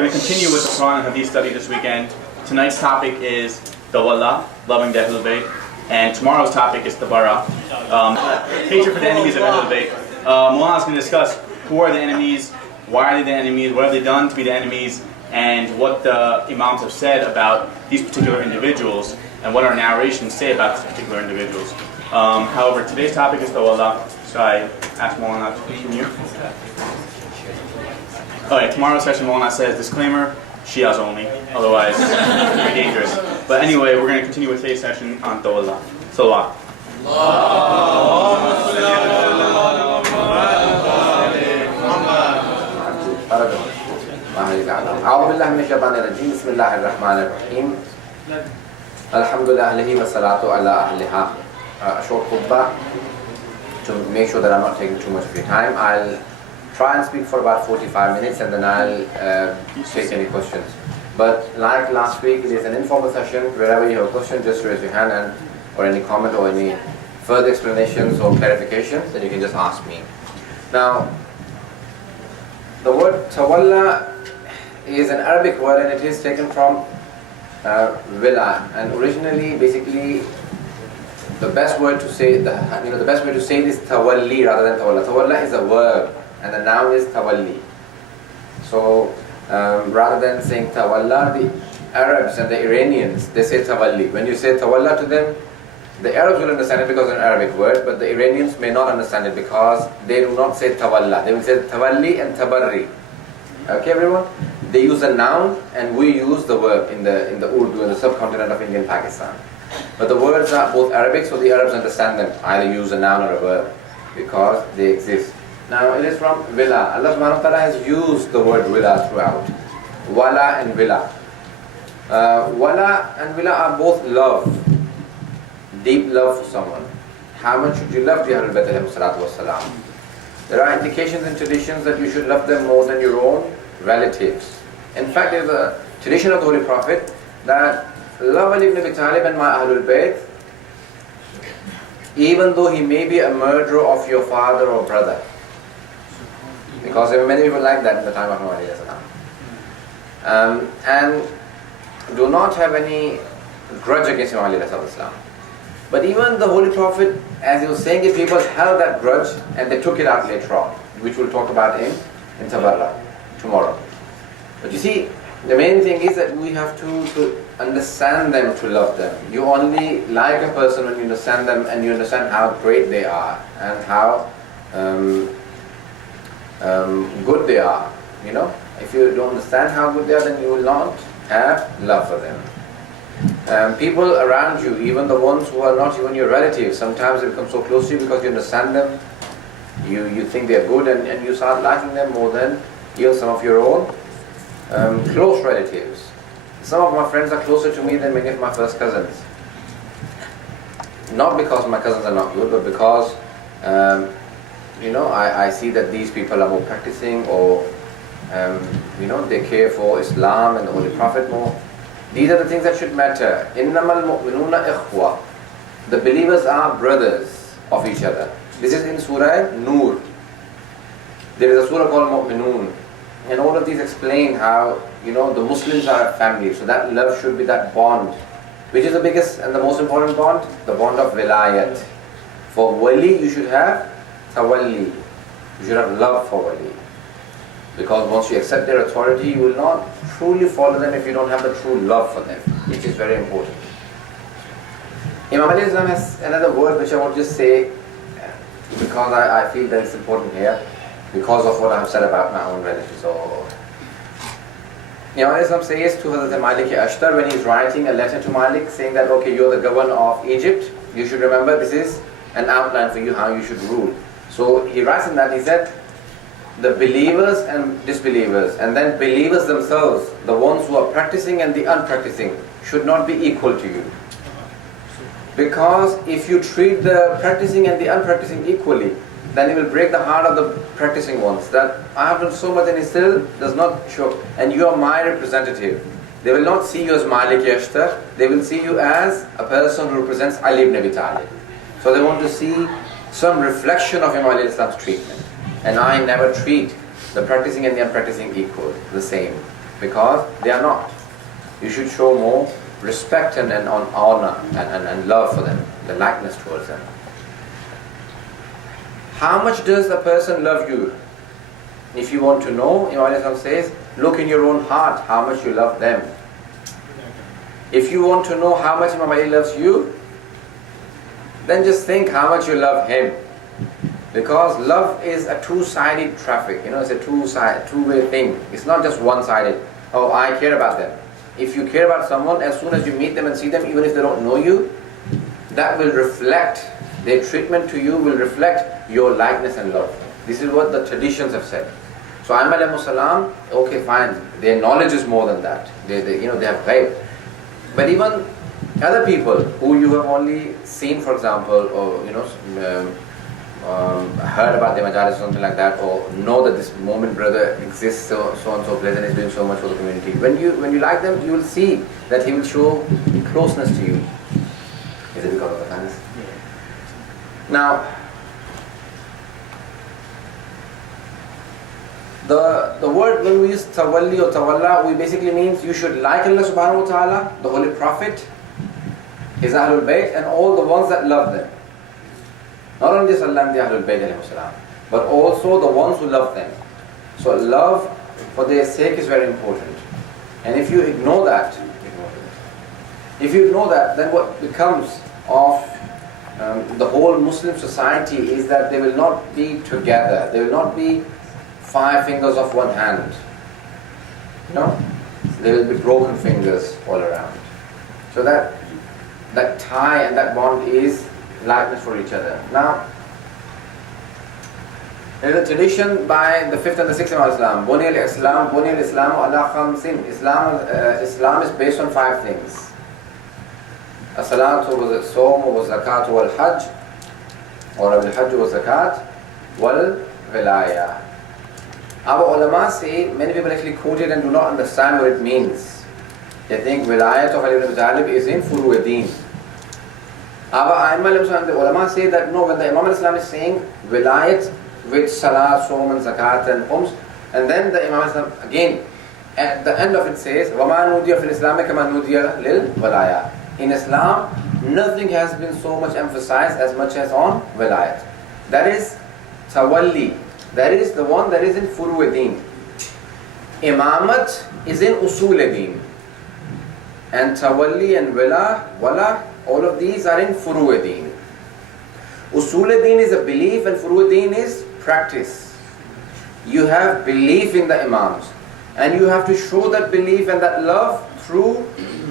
going to continue with the Quran and Hadith study this weekend. Tonight's topic is Tawalla, loving the Ahle Baith, and tomorrow's topic is Tabara, hatred for the enemies of Ahle Baith. Moulana is going to discuss who are the enemies, why are they the enemies, what have they done to be the enemies, and what the Imams have said about these particular individuals, and what our narrations say about these particular individuals. However, today's topic is Tawalla, so I ask Moulana to continue. Okay, tomorrow's session, Moulana says, disclaimer, Shias only, otherwise it's very dangerous. But anyway, we're going to continue with today's session on Tawalla. Salawat. أعوذ بالله من الشيطان الرجيم بسم الله الرحمن الرحيم الحمد لله والصلاة على أهلها. A short khutbah to make sure that I'm not taking too much of your time. I'll try and speak for about 45 minutes and then I'll take any questions. But like last week, it is an informal session. Wherever you have a question, just raise your hand and or any comment or any further explanations or clarifications, then you can just ask me. Now, the word Tawalla is an Arabic word and it is taken from Willa. And originally, basically, the best word to say the best way to say this Tawalli rather than Tawalla. Tawalla is a verb and the noun is Tawalli. So rather than saying Tawalla, the Arabs and the Iranians, they say Tawalli. When you say Tawalla to them, the Arabs will understand it because it's an Arabic word, but the Iranians may not understand it because they do not say Tawalla. They will say Tawalli and Tabarri. Okay, everyone? They use a noun and we use the verb in the Urdu, in the subcontinent of India and Pakistan. But the words are both Arabic, so the Arabs understand them. Either use a noun or a verb because they exist. Now it is from Willa. Allah subhanahu wa ta'ala has used the word Willa throughout. Wala and Willa. Wala and Willa are both love. Deep love for someone. How much should you love the Ahle Baith alayhi salatu wassalam? There are indications and traditions that you should love them more than your own relatives. In fact, there is a tradition of the Holy Prophet that love Ali ibn Abi Talib and my Ahlul Bayt, even though he may be a murderer of your father or brother. Because there were many people like that in the time of Moulana Ali Raza Rizvi. And do not have any grudge against Moulana Ali Raza Rizvi. But even the Holy Prophet, as he was saying it, people held that grudge and they took it out later on, which we'll talk about in Tabara tomorrow. But you see, the main thing is that we have to understand them to love them. You only like a person when you understand them and you understand how great they are and how good they are. You know, if you don't understand how good they are, then you will not have love for them. People around you, even the ones who are not even your relatives, sometimes they become so close to you because you understand them. You think they are good and you start liking them more than some of your own close relatives. Some of my friends are closer to me than many of my first cousins. Not because my cousins are not good, but because I see that these people are more practicing or they care for Islam and the Holy Prophet more. These are the things that should matter. إِنَّمَا الْمُؤْمِنُونَ إِخْوَةٌ. The believers are brothers of each other. This is in Surah Nur. There is a surah called Mu'minun. And all of these explain how, the Muslims are a family. So that love should be that bond. Which is the biggest and the most important bond? The bond of wilayat. For wali, you should have tawalli. You should have love for wali. Because once you accept their authority, you will not truly follow them if you don't have the true love for them, which is very important. Imam Ali Islam has another word which I want to just say because I feel that it's important here because of what I have said about my own relatives. So, Imam Ali Islam says to Hazrat Malik Ashtar when he's writing a letter to Malik saying that, okay, you're the governor of Egypt, you should remember this is an outline for you how you should rule. So he writes in that, he said, the believers and disbelievers, and then believers themselves, the ones who are practicing and the unpracticing, should not be equal to you. Because if you treat the practicing and the unpracticing equally, then it will break the heart of the practicing ones. That I have done so much and it still does not show. And you are my representative. They will not see you as Malik Ashtar, they will see you as a person who represents Ali ibn Abi Talib. So they want to see some reflection of Imam Ali Islam's treatment. And I never treat the practicing and the unpracticing equal, the same. because they are not. You should show more respect and honor and love for them, the likeness towards them. How much does a person love you? If you want to know, Imam says, look in your own heart how much you love them. If you want to know how much Imam Ali loves you, then just think how much you love him. Because love is a two-sided traffic, it's a two-way thing. It's not just one-sided. Oh, I care about them. If you care about someone, as soon as you meet them and see them, even if they don't know you, that will reflect, their treatment to you will reflect your likeness and love. This is what the traditions have said. So Aimma alayhimu salam, okay fine, their knowledge is more than that. They have ghaib. But even other people who you have only seen, for example, or heard about the majalis or something like that, or know that this moment brother exists, so and so place and is doing so much for the community. When you like them, you will see that he will show closeness to you. Is it because of the fans? Yeah. Now, the word when we use tawalli or tawalla, we basically means you should like Allah subhanahu wa ta'ala, the Holy Prophet, His Ahle Baith, and all the ones that love them. Not only just Allah and the Ahlul Bayt alayhi salam, but also the ones who love them. So love for their sake is very important. And if you ignore that, then what becomes of the whole Muslim society is that they will not be together. They will not be 5 fingers of one hand. There will be broken fingers all around. So that tie and that bond is likeness for each other. Now, there is a tradition by the 5th and the 6th Imam Islam. Buni al-Islam ala khamsin. Islam is based on 5 things. As-salatu wa as-sawm wa zakatu wal hajj, or al-hajj wa zakat wal wilaya. Our ulama say, many people actually quote it and do not understand what it means. They think wilayat of Ali ibn Abi Talib is in furu ad-din. Our the ulama say that no, when the Imam al-Islam is saying wilayat with salat, sawm and zakat and khums, and then the Imam al-Islam again at the end of it says وَمَا نُودِيَ فِي الْإِسْلَامِ كَمَا نُودِيَ لِلْوَلَايَةِ. In Islam, nothing has been so much emphasized as much as on wilayat. That is tawalli. That is the one that is in furu ad-din. Imamat is in usul ad-din. And tawalli and wala, all of these are in furu ad-din. Usul ad-din is a belief and furu ad-din is practice. You have belief in the imams and you have to show that belief and that love through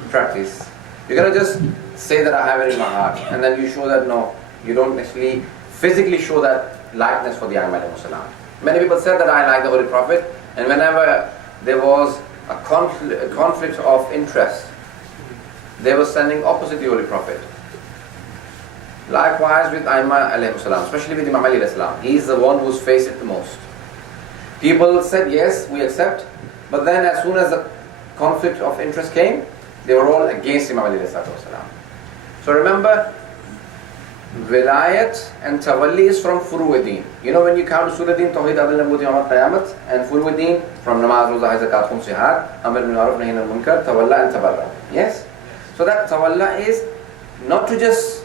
practice. You cannot just say that I have it in my heart and then you show that no, you don't actually physically show that likeness for the Aimma alayhi salam. Many people said that I like the Holy Prophet, and whenever there was a conflict of interest, they were standing opposite the Holy Prophet. Likewise with Aimma alayhi salam, especially with Imam Ali alayhi salam. He is the one who's faced it the most. People said yes, we accept, but then as soon as the conflict of interest came, they were all against Imam Ali alayhi salam. So remember, wilayat and tawalli is from furu ad-din. When you count usul ad-din, tawhid, adl, nabut, yamat, qayamat, and furu ad-din from namaz, roza, zakat, khums, jihad, amr bil ma'ruf, nahy anil munkar, tawalla and tabarra. Yes? So that tawalla is not to just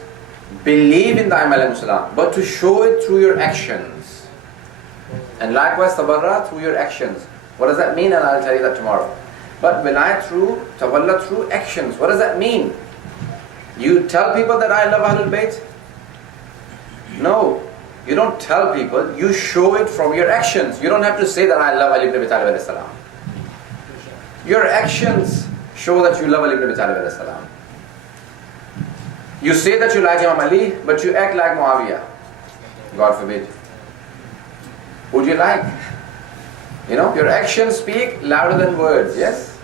believe in the Aimma alayhi salam, but to show it through your actions. And likewise tabarra through your actions. What does that mean? And I'll tell you that tomorrow. But wilayat through, tawalla through actions. What does that mean? You tell people that I love Ahlul Baith? No, you don't tell people, you show it from your actions. You don't have to say that I love Ali ibn Abi Talib alayhi salam. Your actions show that you love Ali ibn Abi Talib alayhi salam. You say that you like Imam Ali, but you act like Muawiyah. God forbid. Would you like? Your actions speak louder than words, yes?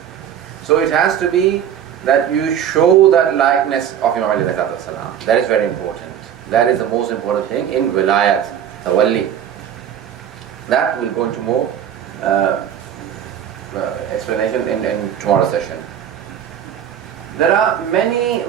So it has to be that you show that likeness of Imam Ali alayhi salam. That is very important. That is the most important thing in wilayat, tawalli. That will go into more explanation in tomorrow's session. There are many